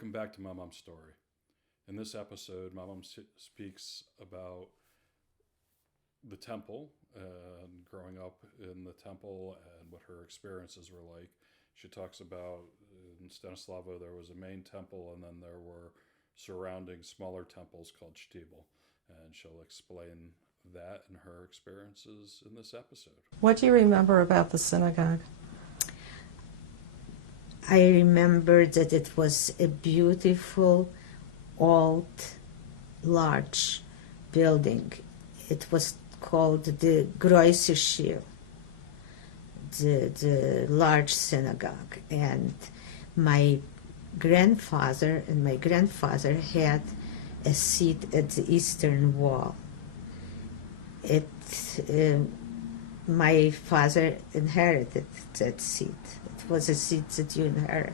Welcome back to Mommom's Story. In this episode, Mommom speaks about the temple and growing up in the temple and what her experiences were like. She talks about in Stanislawow there was a main temple and then there were surrounding smaller temples called shtibel. And she'll explain that and her experiences in this episode. What do you remember about the synagogue? I remember that it was a beautiful, old, large building. It was called the Große Schil, the large synagogue. And my grandfather had a seat at the eastern wall. My father inherited that seat. It was a seat that you inherit.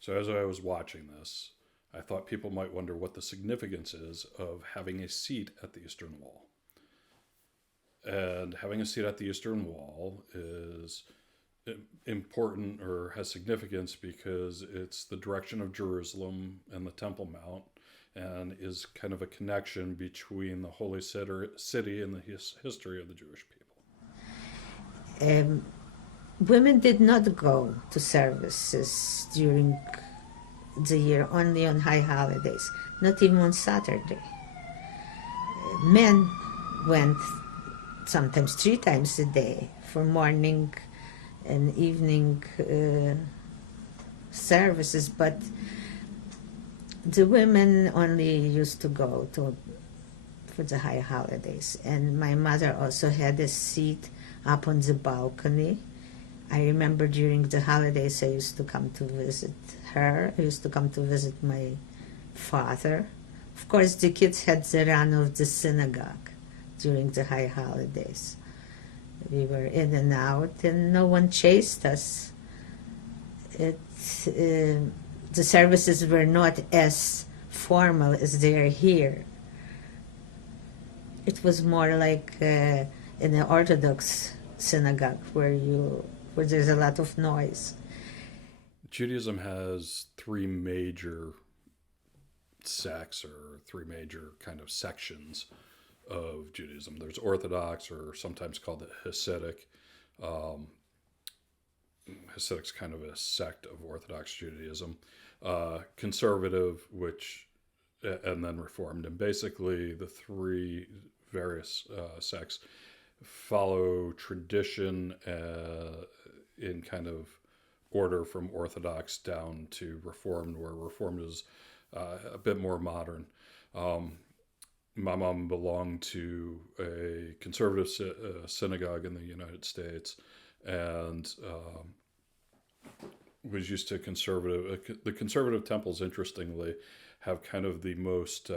So as I was watching this, I thought people might wonder what the significance is of having a seat at the eastern wall. And having a seat at the eastern wall is important or has significance because it's the direction of Jerusalem and the Temple Mount, and is kind of a connection between the holy city and the history of the Jewish people. Women did not go to services during the year, only on high holidays, not even on Saturday. Men went sometimes 3 times a day for morning and evening services, but the women only used to go for the high holidays. And my mother also had a seat up on the balcony. I remember during the holidays I used to come to visit her. I used to come to visit my father. Of course, the kids had the run of the synagogue during the high holidays. We were in and out, and no one chased us. The services were not as formal as they are here. It was more like in an Orthodox synagogue where there's a lot of noise. Judaism has 3 major sects or 3 major kind of sections of Judaism. There's Orthodox, or sometimes called the Hasidic. Hasidic's kind of a sect of Orthodox Judaism. Conservative, and then Reformed. And basically the 3 various sects follow tradition in kind of order from Orthodox down to Reformed, where Reformed is a bit more modern. My mom belonged to a conservative synagogue in the United States, and was used to conservative. The conservative temples, interestingly, have kind of the most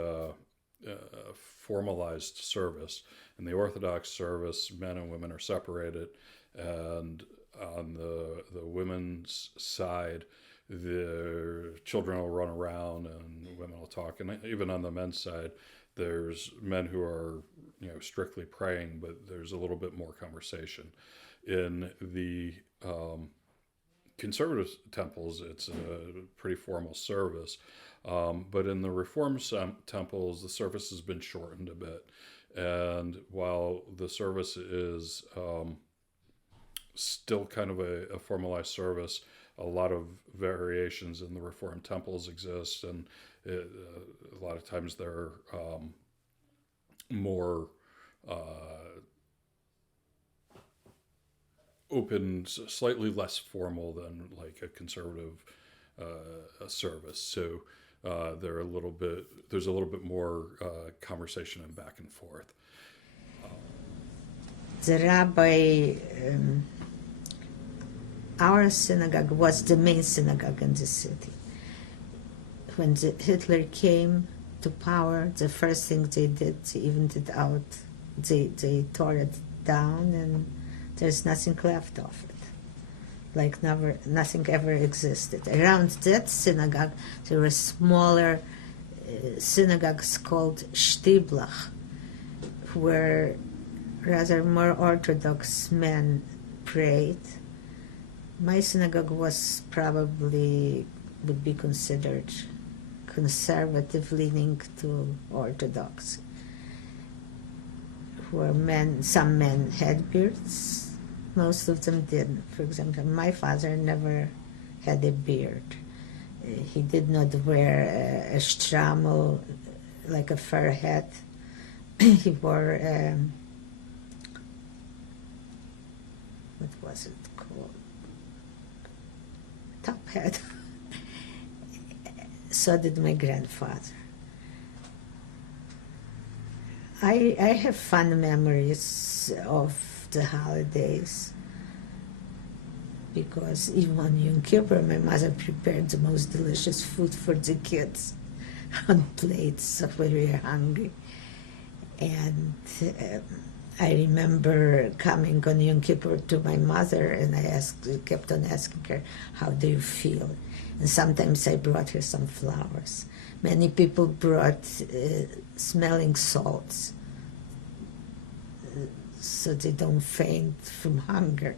formalized service. In the Orthodox service, men and women are separated, and on the women's side, the children will run around and women will talk. And even on the men's side, there's men who are strictly praying, but there's a little bit more conversation. In the conservative temples, it's a pretty formal service. But in the Reformed temples, the service has been shortened a bit. And while the service is still kind of a formalized service, a lot of variations in the Reformed temples exist, and a lot of times they're more open, slightly less formal than like a conservative service. So there's a little bit more conversation and back and forth. The rabbi, our synagogue was the main synagogue in the city. When Hitler came to power, the first thing they did, they tore it down, and there's nothing left of it. Like nothing ever existed. Around that synagogue, there were smaller synagogues called shtiblach, where rather more Orthodox men prayed. My synagogue was probably would be considered conservative, leaning to Orthodox. Some men had beards, most of them didn't. For example, my father never had a beard. He did not wear a stramo, like a fur hat. He wore, what was it called? Top hat. So did my grandfather. I have fond memories of the holidays because even on Yom Kippur, my mother prepared the most delicious food for the kids on plates, so we were hungry. And I remember coming on Yom Kippur to my mother, and I kept on asking her, "How do you feel?" And sometimes I brought her some flowers. Many people brought smelling salts so they don't faint from hunger.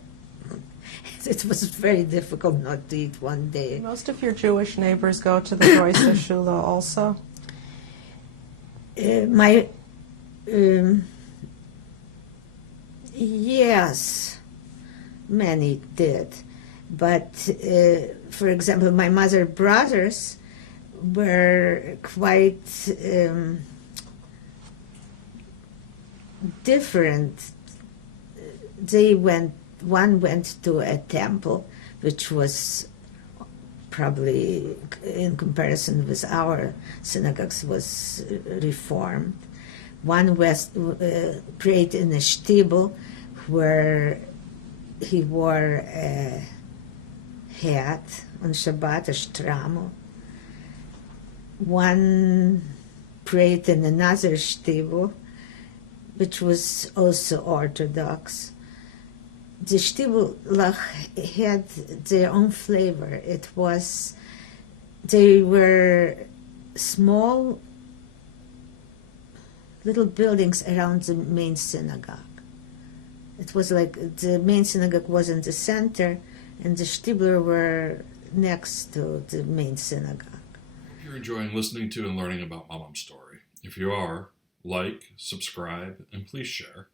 It was very difficult not to eat one day. Most of your Jewish neighbors go to the Roisa Shula also? Yes, many did. But, for example, my mother's brothers were quite different. One went to a temple, which was probably, in comparison with our synagogues, was reformed. One prayed in a shtibel where he wore a hat on Shabbat, a stramo. One prayed in another shtibel, which was also Orthodox. The shtibel had their own flavor. They were small little buildings around the main synagogue. It was like the main synagogue was in the center, and the shtibler were next to the main synagogue. If you're enjoying listening to and learning about Mommom's story, if you are, like, subscribe, and please share.